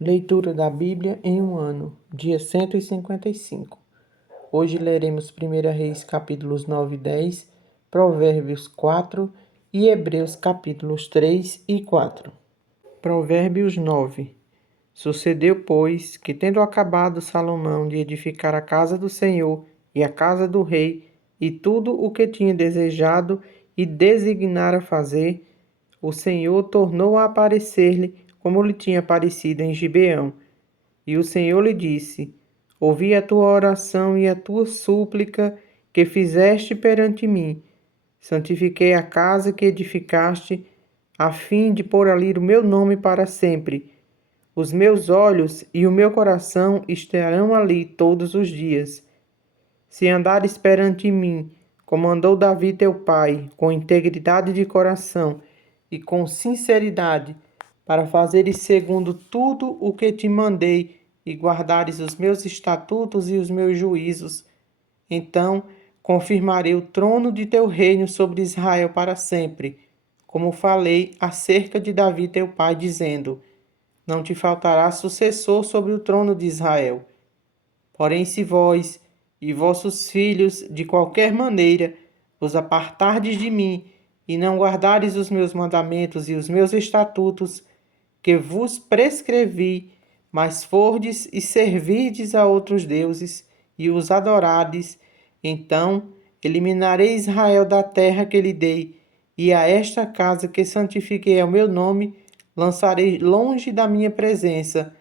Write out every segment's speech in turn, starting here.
Leitura da Bíblia em um ano, dia 155. Hoje leremos 1 Reis capítulos 9 e 10, Provérbios 4 e Hebreus capítulos 3 e 4. Provérbios 9. Sucedeu, pois, que tendo acabado Salomão de edificar a casa do Senhor e a casa do rei, e tudo o que tinha desejado e designara fazer, o Senhor tornou a aparecer-lhe como lhe tinha aparecido em Gibeão. E o Senhor lhe disse: Ouvi a tua oração e a tua súplica que fizeste perante mim. Santifiquei a casa que edificaste, a fim de pôr ali o meu nome para sempre. Os meus olhos e o meu coração estarão ali todos os dias. Se andares perante mim, como andou Davi teu pai, com integridade de coração e com sinceridade, para fazeres segundo tudo o que te mandei e guardares os meus estatutos e os meus juízos, então confirmarei o trono de teu reino sobre Israel para sempre, como falei acerca de Davi teu pai, dizendo: não te faltará sucessor sobre o trono de Israel. Porém, se vós e vossos filhos, de qualquer maneira, vos apartardes de mim, e não guardares os meus mandamentos e os meus estatutos, que vos prescrevi, mas fordes e servirdes a outros deuses, e os adorardes, então eliminarei Israel da terra que lhe dei, e a esta casa que santifiquei ao meu nome, lançarei longe da minha presença,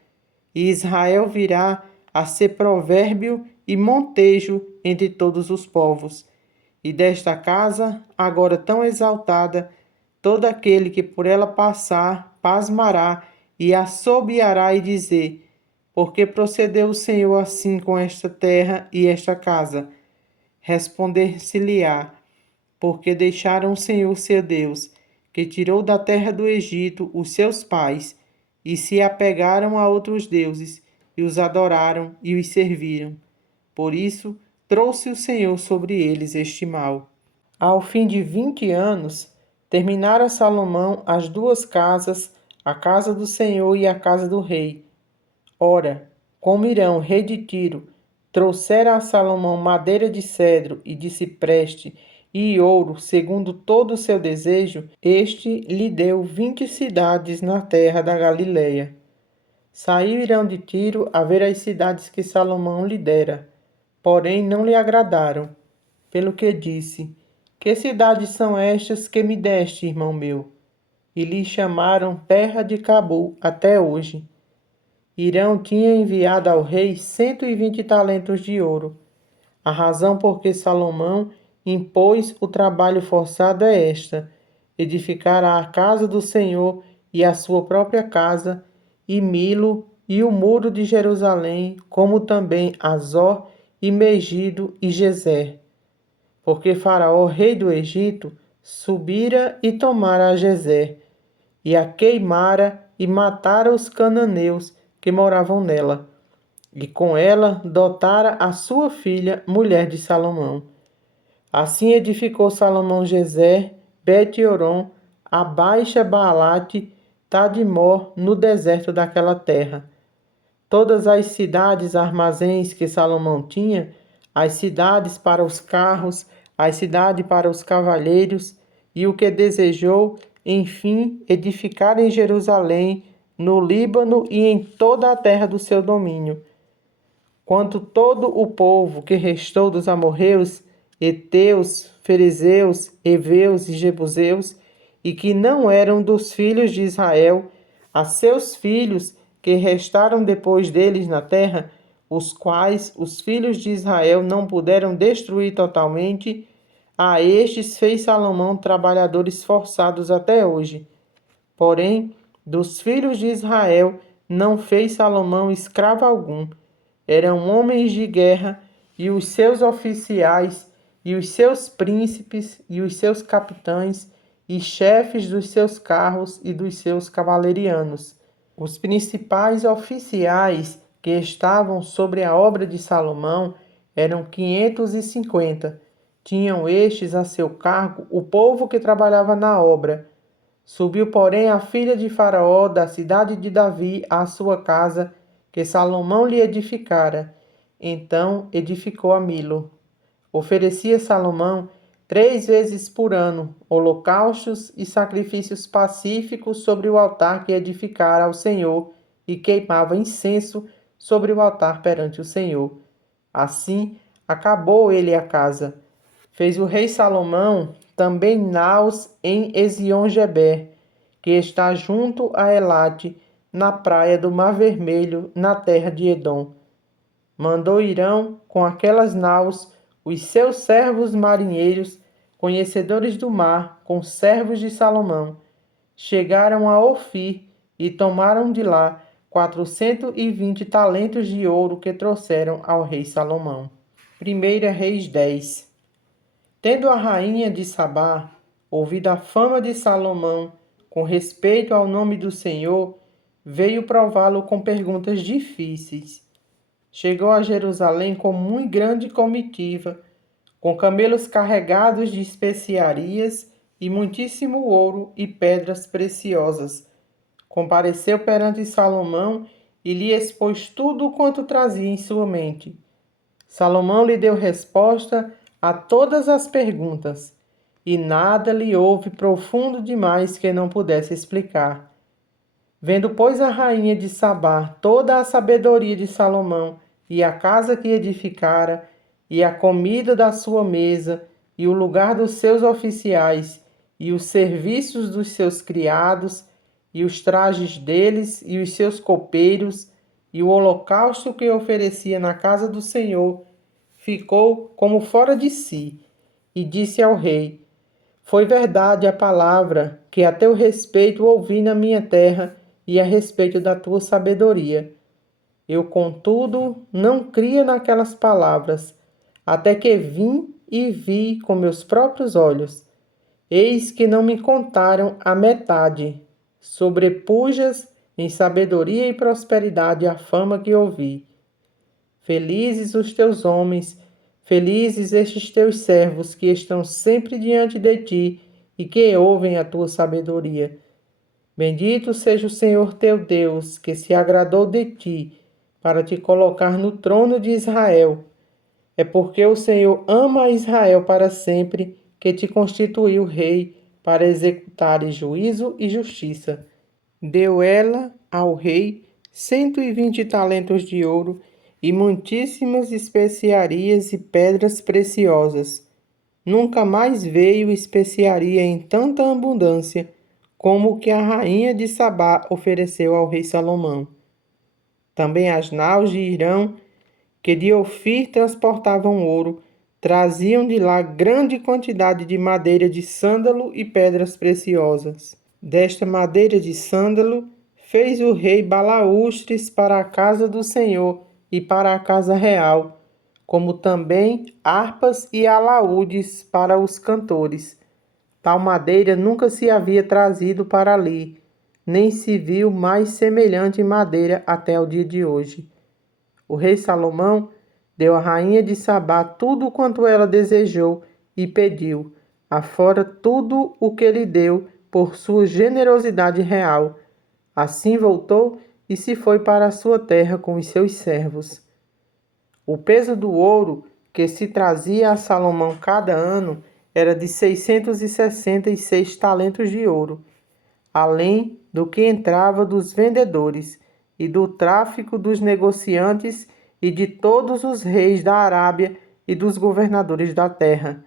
e Israel virá a ser provérbio e montejo entre todos os povos. E desta casa, agora tão exaltada, todo aquele que por ela passar, pasmará e assobiará e dizer: por que procedeu o Senhor assim com esta terra e esta casa? Responder-se-lhe-á: porque deixaram o Senhor seu Deus, que tirou da terra do Egito os seus pais, e se apegaram a outros deuses, e os adoraram e os serviram. Por isso, trouxe o Senhor sobre eles este mal. Ao fim de 20 anos, terminara Salomão as duas casas, a casa do Senhor e a casa do rei. Ora, como Irão, rei de Tiro, trouxera a Salomão madeira de cedro e de cipreste e ouro, segundo todo o seu desejo, este lhe deu 20 cidades na terra da Galileia. Saiu Irão de Tiro a ver as cidades que Salomão lhe dera, porém não lhe agradaram, pelo que disse: que cidades são estas que me deste, irmão meu? E lhe chamaram Terra de Cabul até hoje. Irão tinha enviado ao rei 120 talentos de ouro. A razão por que Salomão impôs o trabalho forçado é esta: edificar a casa do Senhor e a sua própria casa, e Milo e o muro de Jerusalém, como também Azor e Megido e Gezer. Porque Faraó, rei do Egito, subira e tomara a Gezer, e a queimara e matara os cananeus que moravam nela, e com ela dotara a sua filha, mulher de Salomão. Assim edificou Salomão Gezer, Bet-Horon, a baixa Baalate, Tadmor, no deserto daquela terra. Todas as cidades armazéns que Salomão tinha, as cidades para os carros, as cidades para os cavalheiros, e o que desejou, enfim, edificar em Jerusalém, no Líbano e em toda a terra do seu domínio. Quanto todo o povo que restou dos amorreus, heteus, ferezeus, heveus e jebuseus, e que não eram dos filhos de Israel, a seus filhos que restaram depois deles na terra, os quais os filhos de Israel não puderam destruir totalmente, a estes fez Salomão trabalhadores forçados até hoje. Porém, dos filhos de Israel não fez Salomão escravo algum. Eram homens de guerra, e os seus oficiais, e os seus príncipes, e os seus capitães, e chefes dos seus carros e dos seus cavalerianos. Os principais oficiais que estavam sobre a obra de Salomão eram 550. Tinham estes a seu cargo o povo que trabalhava na obra, Subiu, porém, a filha de Faraó da cidade de Davi à sua casa, que Salomão lhe edificara. Então edificou a Milo. Oferecia Salomão 3 vezes por ano holocaustos e sacrifícios pacíficos sobre o altar que edificara ao Senhor, e queimava incenso sobre o altar perante o Senhor. Assim acabou ele a casa. Fez o rei Salomão também naus em Ezion-Geber, que está junto a Elate, na praia do Mar Vermelho, na terra de Edom. Mandou Irão com aquelas naus os seus servos marinheiros, conhecedores do mar, com servos de Salomão. Chegaram a Ofir e tomaram de lá 420 talentos de ouro que trouxeram ao rei Salomão. 1 Reis 10. Tendo a rainha de Sabá ouvido a fama de Salomão com respeito ao nome do Senhor, veio prová-lo com perguntas difíceis. Chegou a Jerusalém com muito grande comitiva, com camelos carregados de especiarias e muitíssimo ouro e pedras preciosas. Compareceu perante Salomão e lhe expôs tudo quanto trazia em sua mente. Salomão lhe deu resposta a todas as perguntas, e nada lhe houve profundo demais que não pudesse explicar. Vendo, pois, a rainha de Sabá toda a sabedoria de Salomão, e a casa que edificara, e a comida da sua mesa, e o lugar dos seus oficiais, e os serviços dos seus criados, e os trajes deles, e os seus copeiros, e o holocausto que oferecia na casa do Senhor, ficou como fora de si, e disse ao rei: Foi verdade a palavra que a teu respeito ouvi na minha terra, e a respeito da tua sabedoria. Eu, contudo, não cria naquelas palavras, até que vim e vi com meus próprios olhos. Eis que não me contaram a metade. Sobrepujas em sabedoria e prosperidade a fama que ouvi. Felizes os teus homens, felizes estes teus servos que estão sempre diante de ti e que ouvem a tua sabedoria. Bendito seja o Senhor teu Deus, que se agradou de ti, para te colocar no trono de Israel. É porque o Senhor ama a Israel para sempre, que te constituiu rei, para executares juízo e justiça. Deu ela ao rei 120 talentos de ouro e muitíssimas especiarias e pedras preciosas. Nunca mais veio especiaria em tanta abundância como o que a rainha de Sabá ofereceu ao rei Salomão. Também as naus de Irão, que de Ofir transportavam ouro, traziam de lá grande quantidade de madeira de sândalo e pedras preciosas. Desta madeira de sândalo fez o rei balaústres para a casa do Senhor e para a casa real, como também harpas e alaúdes para os cantores. Tal madeira nunca se havia trazido para ali, nem se viu mais semelhante madeira até o dia de hoje. O rei Salomão deu à rainha de Sabá tudo quanto ela desejou e pediu, afora tudo o que lhe deu por sua generosidade real. Assim voltou e se foi para a sua terra com os seus servos. O peso do ouro que se trazia a Salomão cada ano era de 666 talentos de ouro, além do que entrava dos vendedores e do tráfico dos negociantes e de todos os reis da Arábia e dos governadores da terra.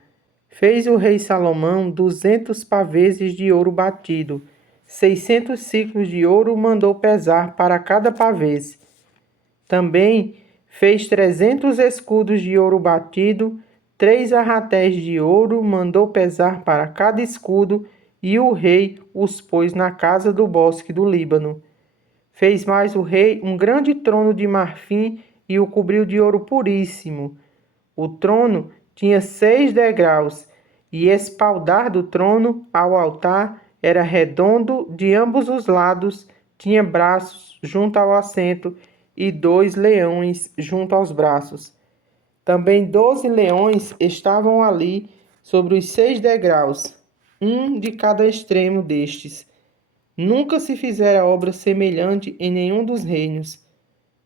Fez o rei Salomão 200 paveses de ouro batido, 600 ciclos de ouro mandou pesar para cada pavês. Também fez 300 escudos de ouro batido, 3 arratéis de ouro mandou pesar para cada escudo, e o rei os pôs na casa do bosque do Líbano. Fez mais o rei um grande trono de marfim e o cobriu de ouro puríssimo. O trono tinha 6 degraus, e espaldar do trono ao altar era redondo de ambos os lados, tinha braços junto ao assento e 2 leões junto aos braços. Também 12 leões estavam ali sobre os 6 degraus, um de cada extremo destes. Nunca se fizera obra semelhante em nenhum dos reinos.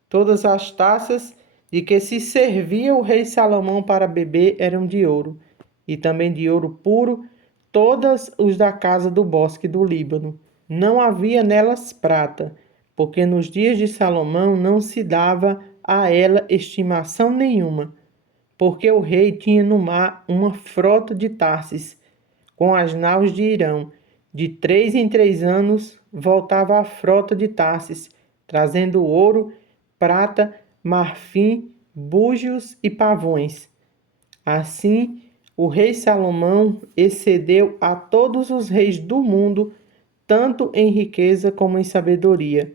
Todas as taças de que se servia o rei Salomão para beber eram de ouro, e também de ouro puro, todas os da casa do bosque do Líbano. Não havia nelas prata, porque nos dias de Salomão não se dava a ela estimação nenhuma, porque o rei tinha no mar uma frota de Tarsis, com as naus de Irão. De 3 em 3 anos voltava a frota de Tarsis, trazendo ouro, prata, marfim, búzios e pavões. Assim, o rei Salomão excedeu a todos os reis do mundo, tanto em riqueza como em sabedoria.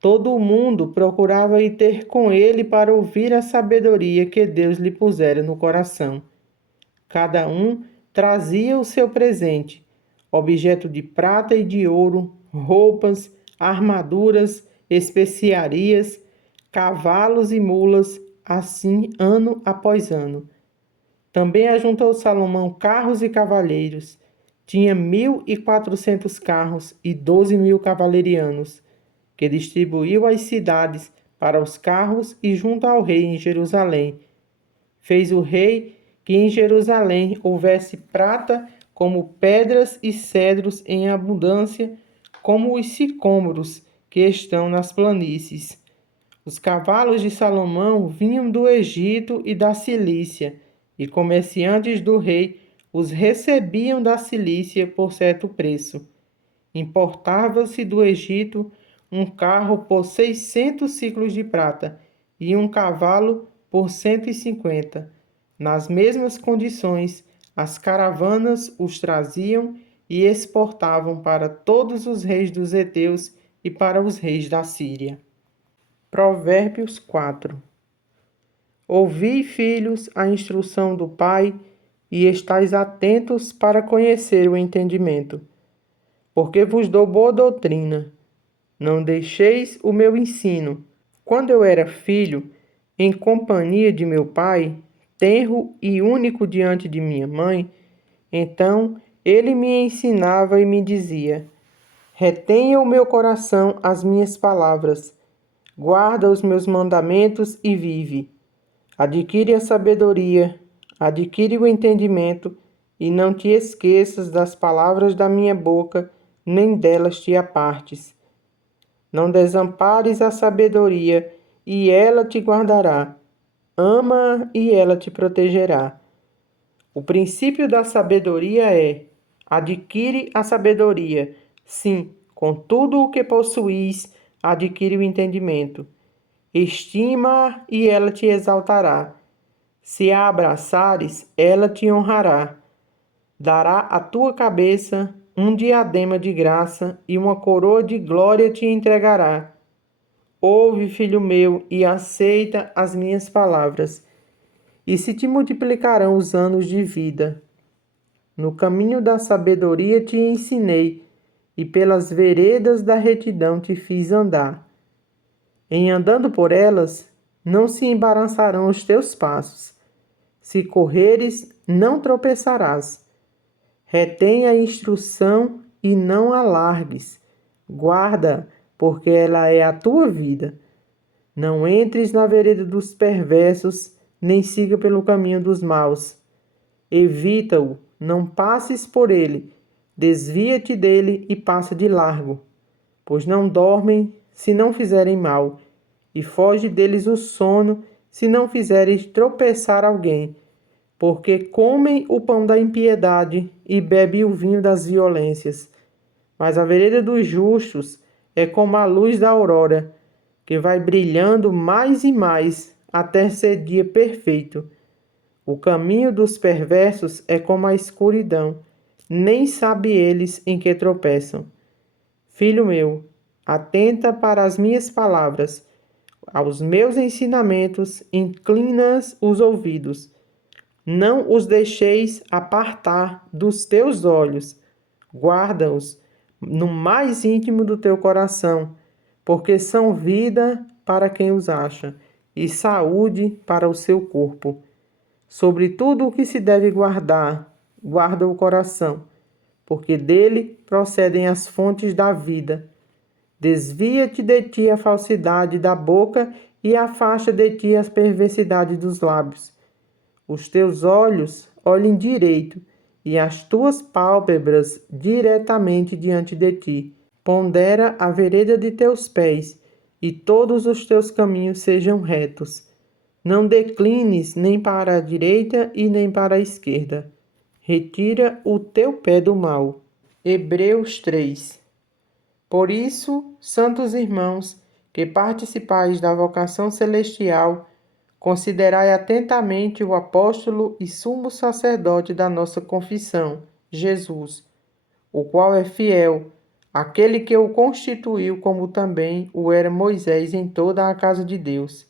Todo o mundo procurava ir ter com ele para ouvir a sabedoria que Deus lhe pusera no coração. Cada um trazia o seu presente, objeto de prata e de ouro, roupas, armaduras, especiarias, cavalos e mulas, assim ano após ano. Também ajuntou Salomão carros e cavaleiros. Tinha 1.400 carros e 12.000 cavalarianos, que distribuiu às cidades para os carros e junto ao rei em Jerusalém. Fez o rei que em Jerusalém houvesse prata como pedras e cedros em abundância, como os sicômoros que estão nas planícies. Os cavalos de Salomão vinham do Egito e da Cilícia, e comerciantes do rei os recebiam da Cilícia por certo preço. Importava-se do Egito um carro por 600 siclos de prata e um cavalo por 150. Nas mesmas condições, as caravanas os traziam e exportavam para todos os reis dos heteus e para os reis da Síria. Provérbios 4. Ouvi, filhos, a instrução do Pai, e estais atentos para conhecer o entendimento. Porque vos dou boa doutrina. Não deixeis o meu ensino. Quando eu era filho, em companhia de meu pai, tenro e único diante de minha mãe, então ele me ensinava e me dizia: retenha o meu coração as minhas palavras, guarda os meus mandamentos e vive. Adquire a sabedoria, adquire o entendimento, e não te esqueças das palavras da minha boca, nem delas te apartes. Não desampares a sabedoria, e ela te guardará. Ama e ela te protegerá. O princípio da sabedoria é: adquire a sabedoria. Sim, com tudo o que possuís, adquire o entendimento. Estima e ela te exaltará. Se a abraçares, ela te honrará. Dará à tua cabeça um diadema de graça e uma coroa de glória te entregará. Ouve, filho meu, e aceita as minhas palavras, e se te multiplicarão os anos de vida. No caminho da sabedoria te ensinei, e pelas veredas da retidão te fiz andar. Em andando por elas, não se embaraçarão os teus passos. Se correres, não tropeçarás. Retém a instrução e não a largues. Guarda, porque ela é a tua vida. Não entres na vereda dos perversos, nem siga pelo caminho dos maus. Evita-o, não passes por ele. Desvia-te dele e passa de largo, pois não dormem se não fizerem mal, e foge deles o sono se não fizeres tropeçar alguém, porque comem o pão da impiedade e bebem o vinho das violências. Mas a vereda dos justos é como a luz da aurora, que vai brilhando mais e mais até ser dia perfeito. O caminho dos perversos é como a escuridão, nem sabe eles em que tropeçam. Filho meu, atenta para as minhas palavras, aos meus ensinamentos, inclina os ouvidos. Não os deixeis apartar dos teus olhos, guarda-os no mais íntimo do teu coração, porque são vida para quem os acha e saúde para o seu corpo. Sobre tudo o que se deve guardar, guarda o coração, porque dele procedem as fontes da vida. Desvia-te de ti a falsidade da boca e afasta de ti as perversidades dos lábios. Os teus olhos olhem direito e as tuas pálpebras diretamente diante de ti. Pondera a vereda de teus pés e todos os teus caminhos sejam retos. Não declines nem para a direita e nem para a esquerda. Retira o teu pé do mal. Hebreus 3. Por isso, santos irmãos, que participais da vocação celestial, considerai atentamente o apóstolo e sumo sacerdote da nossa confissão, Jesus, o qual é fiel, aquele que o constituiu, como também o era Moisés em toda a casa de Deus.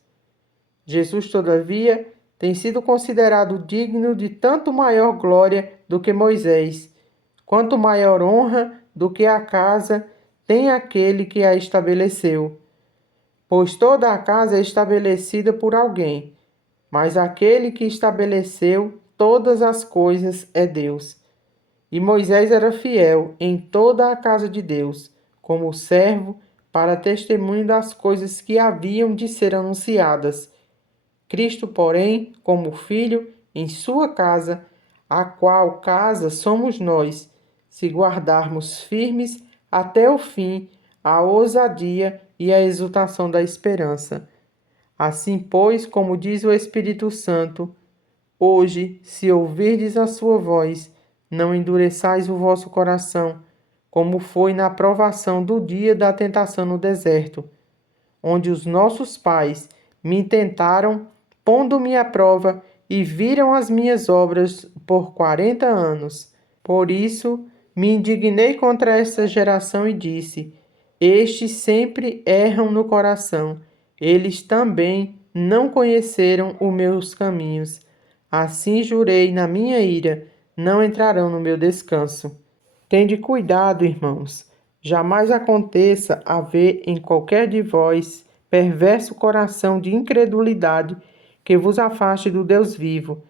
Jesus, todavia, tem sido considerado digno de tanto maior glória do que Moisés, quanto maior honra do que a casa tem aquele que a estabeleceu. Pois toda a casa é estabelecida por alguém, mas aquele que estabeleceu todas as coisas é Deus. E Moisés era fiel em toda a casa de Deus, como servo, para testemunho das coisas que haviam de ser anunciadas. Cristo, porém, como filho, em sua casa, a qual casa somos nós, se guardarmos firmes até o fim a ousadia e a exultação da esperança. Assim, pois, como diz o Espírito Santo, hoje, se ouvirdes a sua voz, não endureçais o vosso coração, como foi na provação do dia da tentação no deserto, onde os nossos pais me tentaram, pondo-me à prova, e viram as minhas obras por 40 anos. Por isso, me indignei contra esta geração e disse: estes sempre erram no coração, eles também não conheceram os meus caminhos. Assim jurei na minha ira, não entrarão no meu descanso. Tende cuidado, irmãos, jamais aconteça haver em qualquer de vós perverso coração de incredulidade que vos afaste do Deus vivo.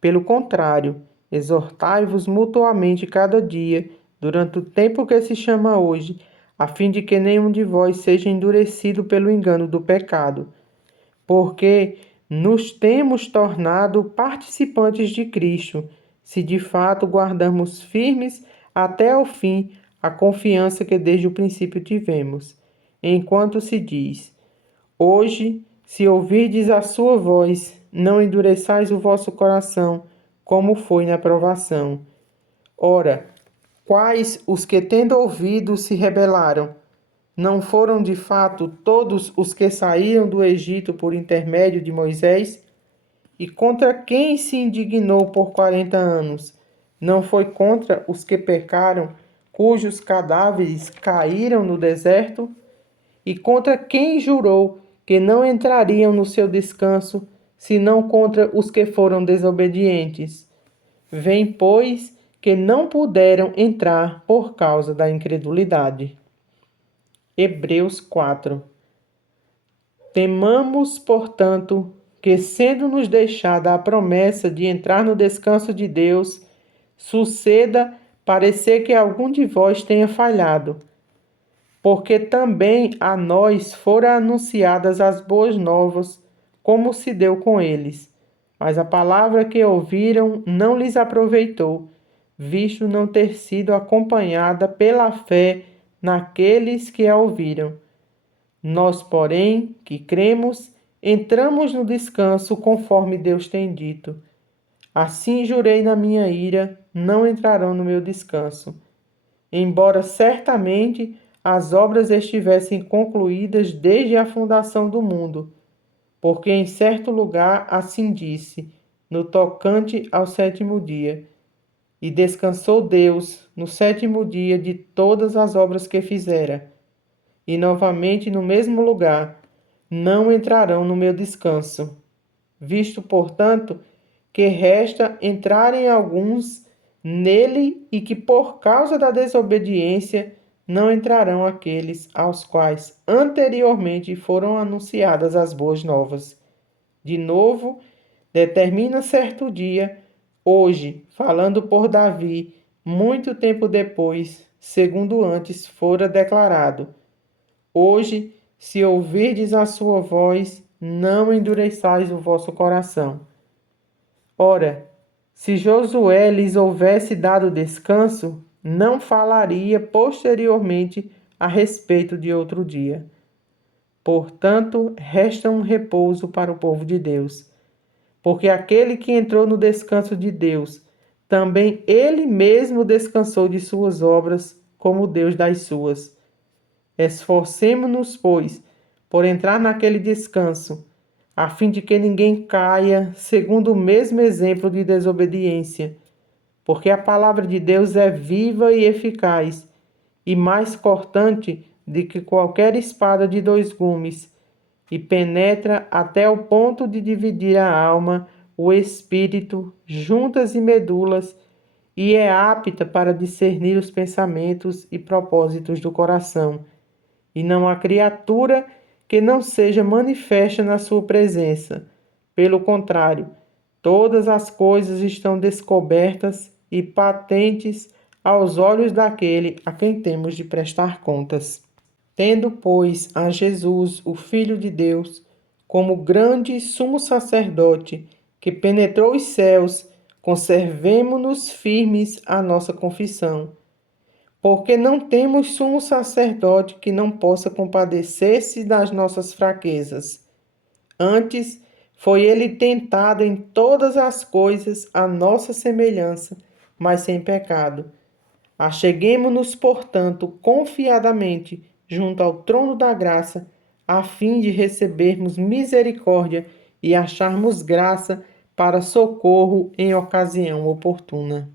Pelo contrário, exortai-vos mutuamente cada dia, durante o tempo que se chama hoje, a fim de que nenhum de vós seja endurecido pelo engano do pecado. Porque nos temos tornado participantes de Cristo, se de fato guardamos firmes até ao fim a confiança que desde o princípio tivemos. Enquanto se diz: hoje, se ouvirdes a sua voz, não endureçais o vosso coração, como foi na provação. Ora, quais os que, tendo ouvido, se rebelaram? Não foram de fato todos os que saíram do Egito por intermédio de Moisés? E contra quem se indignou por 40 anos? Não foi contra os que pecaram, cujos cadáveres caíram no deserto? E contra quem jurou que não entrariam no seu descanso, senão contra os que foram desobedientes? Vem, pois, que não puderam entrar por causa da incredulidade. Hebreus 4. Temamos, portanto, que, sendo-nos deixada a promessa de entrar no descanso de Deus, suceda parecer que algum de vós tenha falhado, porque também a nós foram anunciadas as boas novas, como se deu com eles. Mas a palavra que ouviram não lhes aproveitou, visto não ter sido acompanhada pela fé naqueles que a ouviram. Nós, porém, que cremos, entramos no descanso conforme Deus tem dito. Assim jurei na minha ira, não entrarão no meu descanso. Embora certamente as obras estivessem concluídas desde a fundação do mundo, porque em certo lugar assim disse, no tocante ao sétimo dia: e descansou Deus no sétimo dia de todas as obras que fizera. E novamente no mesmo lugar: não entrarão no meu descanso. Visto, portanto, que resta entrarem alguns nele e que por causa da desobediência não entrarão aqueles aos quais anteriormente foram anunciadas as boas novas. De novo, determina certo dia, hoje, falando por Davi, muito tempo depois, segundo antes fora declarado: Hoje, se ouvirdes a sua voz, não endureçais o vosso coração. Ora, se Josué lhes houvesse dado descanso, não falaria posteriormente a respeito de outro dia. Portanto, resta um repouso para o povo de Deus, porque aquele que entrou no descanso de Deus, também ele mesmo descansou de suas obras, como Deus das suas. Esforcemo-nos, pois, por entrar naquele descanso, a fim de que ninguém caia segundo o mesmo exemplo de desobediência, porque a palavra de Deus é viva e eficaz, e mais cortante do que qualquer espada de dois gumes, e penetra até o ponto de dividir a alma, o espírito, juntas e medulas, e é apta para discernir os pensamentos e propósitos do coração. E não há criatura que não seja manifesta na sua presença. Pelo contrário, todas as coisas estão descobertas e patentes aos olhos daquele a quem temos de prestar contas. Tendo, pois, a Jesus, o Filho de Deus, como grande sumo sacerdote que penetrou os céus, conservemo-nos firmes à nossa confissão. Porque não temos sumo sacerdote que não possa compadecer-se das nossas fraquezas. Antes, foi ele tentado em todas as coisas à nossa semelhança, mas sem pecado. Acheguemo-nos, portanto, confiadamente junto ao trono da graça, a fim de recebermos misericórdia e acharmos graça para socorro em ocasião oportuna.